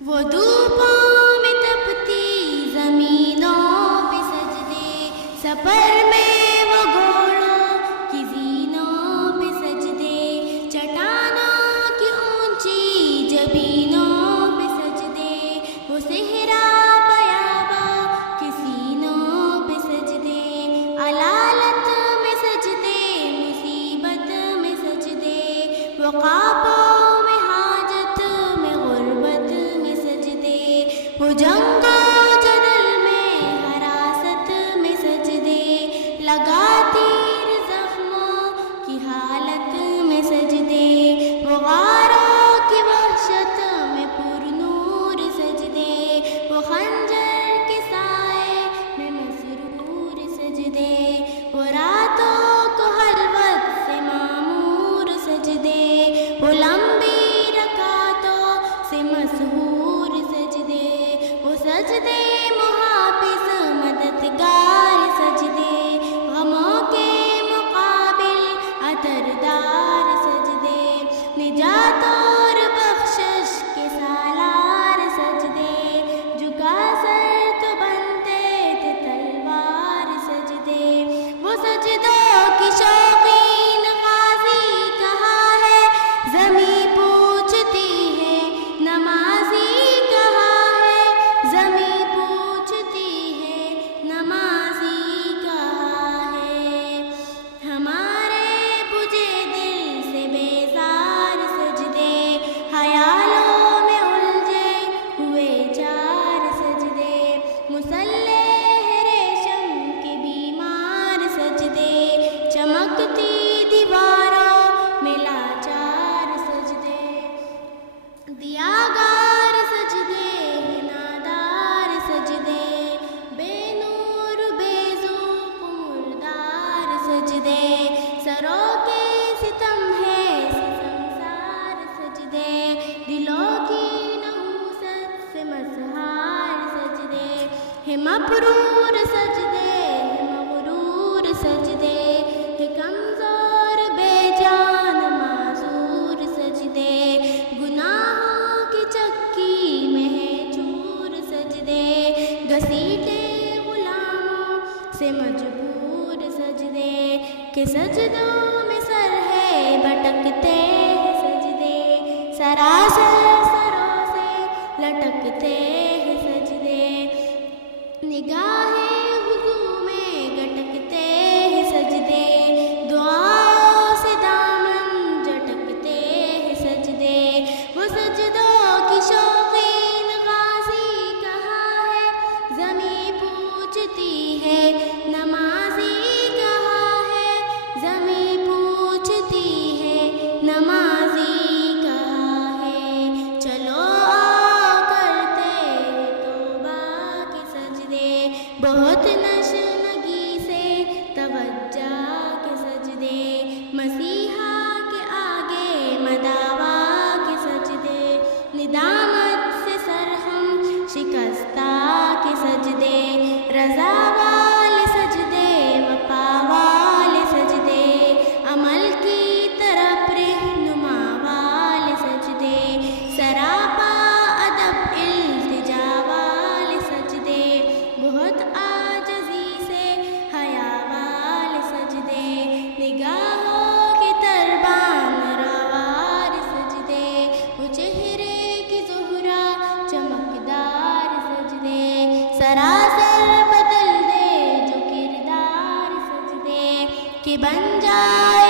وہ دھوپوں میں تپتی زمینوں پہ سجدے، سفر میں وہ گھوڑوں کی زینوں پہ سجدے، چٹانوں کی اونچی جبینوں پہ سجدے، وہ صحرا بیاباں کی سینوں پہ سجدے، علالت میں سجدے، مصیبت میں سجدے، وہ خوابوں میں حاجت میں غربت میں سجدے، وہ جنگ و جدل میں حراست میں سجدے، لگا تیر زخموں کی حالت میں سجدے، وہ غاروں کی وحشت میں پر نور سجدے، وہ خنجر کے سائے میں مسرور سجدے، وہ راتوں کو خلوت سے معمور سجدے، وہ لمبی رکعتوں سے مسحور سجدے، وہ سجدے محافظ مددگار سجدے، غموں کے مقابل عطردار سجدے، نجات اور بخشش کے سالار سجدے، جھکا سر تو بنتے تھے تلوار سجدے، وہ سجدوں کی شوقین غازی کہاں ہے، زمیں پوچھتی ہے نمازی کہاں ہے، زمیں پوچھتی ہے نمازی کہاں ہے، ہمارے بجھے دل سے بیزار سجدے، خیالوں میں الجھے ہوئے چار سجدے، مسلح ریشم کے بیمار سجدے، چمکتی دیواروں میں لاچار سجدے، دیاگار سجدے، نادار سجدے، بے نور بے ذوق مردار سجدے، سروں کے ستم ہے ستمسار سجدے، دلوں کی نحوست سے مسحار سجدے، ہے مبرور سجدے، ہے مغرور سجدے، ہے کمزور بے جان معذور سجدے، گناہوں کی چکی میں ہے چور سجدے، گھسیٹے غلاموں سے مجبور سجدے، کہ سجدوں میں سر ہے بھٹکتے ہیں سجدے، سراسر سروں سے لٹکتے ہیں سجدے، نگاہیں وضو میں گٹکتے ہیں سجدے، دعاؤں سے دامن جھٹکتے ہیں سجدے، وہ سجدوں کی شوقین غازی کہاں ہے، زمیں پوچھتی ہے نمازی کہاں ہے، زمیں پوچھتی ہے نمازی کہاں ہے، چلو آؤ کرتے ہیں توبہ کے سجدے، بہت نشنگی سے توجہ کے سجدے، مسیحا کے آگے مداوا کے سجدے، ندامت سے سر ہم شکستہ کے سجدے، رضا والے سجدے، وفا والے سجدے، عمل کی طرف رہنما والے سجدے، سراپا ادب التجا والے سجدے، بہت عاجزی سے حیا والے سجدے، نگاہوں کی تربان روار سجدے، وہ چہرے کی زہرا چمکدار سجدے، سراسر بدل دے جو کردار سجدے، کہ بن جائے